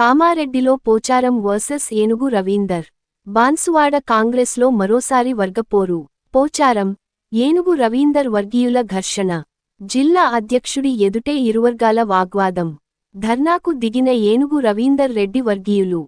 కామారెడ్డిలో పోచారం వర్సెస్ ఏనుగు రవీందర్. బాన్సువాడ కాంగ్రెస్లో మరోసారి వర్గపోరు. పోచారం, ఏనుగు రవీందర్ వర్గీయుల ఘర్షణ. జిల్లా అధ్యక్షుడి ఎదుటే ఇరువర్గాల వాగ్వాదం. ధర్నాకు దిగిన ఏనుగు రవీందర్ రెడ్డి వర్గీయులు.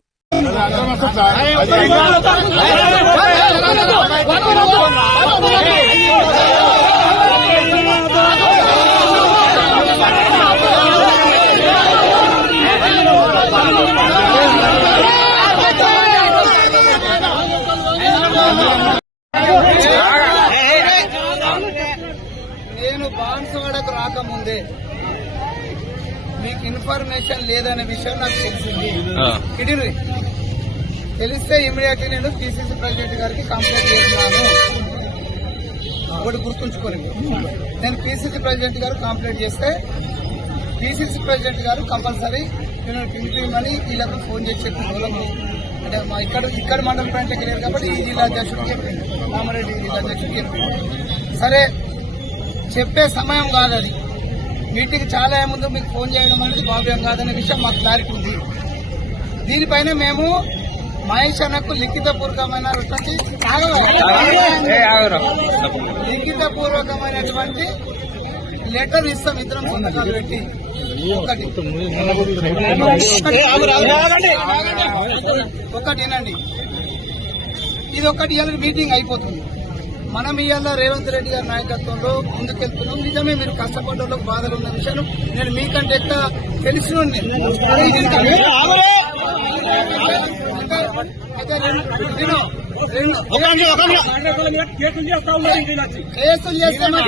నేను బాన్సువాడకు రాకముందే మీకు ఇన్ఫర్మేషన్ లేదనే విషయం నాకు తెలిసింది. తెలిస్తే ఇమీడియట్లీ నేను పిసిసి ప్రెసిడెంట్ గారికి కంప్లైంట్ చేస్తున్నాను. ఒకటి గుర్తుంచుకోండి, నేను పిసిసి ప్రెసిడెంట్ గారు కంప్లైంట్ చేస్తే పిసిసి ప్రెసిడెంట్ గారు కంపల్సరీ నేను పిలిపిమని వీళ్ళకు ఫోన్ చేసి చెప్పిన. అంటే మా ఇక్కడ మండల బ్రాంచ్కి లేరు కాబట్టి ఈ జిల్లా అధ్యక్షుడు చెప్పింది, కామారెడ్డి జిల్లా అధ్యక్షుడు చెప్పింది. సరే, చెప్పే సమయం కాదు అది. మీటింగ్ చాలా ముందు మీకు ఫోన్ చేయడం అనేది భావ్యం కాదనే విషయం మాకు క్లారిటీ ఉంది. దీనిపైన మేము మహేష్ అన్నకు లిఖితపూర్వకమైనటువంటి లెటర్ ఇస్తాం, ఇద్దరం సంతకాలు పెట్టి. ఒకటినండి, ఇది ఒకటి ఇవాళ మీటింగ్ అయిపోతుంది. మనం ఇవాళ రేవంత్ రెడ్డి గారి నాయకత్వంలో ముందుకెళ్తున్నాం. నిజమే, మీరు కష్టపడ్డోళ్ళకు బాధలు ఉన్న విషయాలు నేను మీకంటే ఎక్కువ తెలిసిన కేసులు చేస్తాను.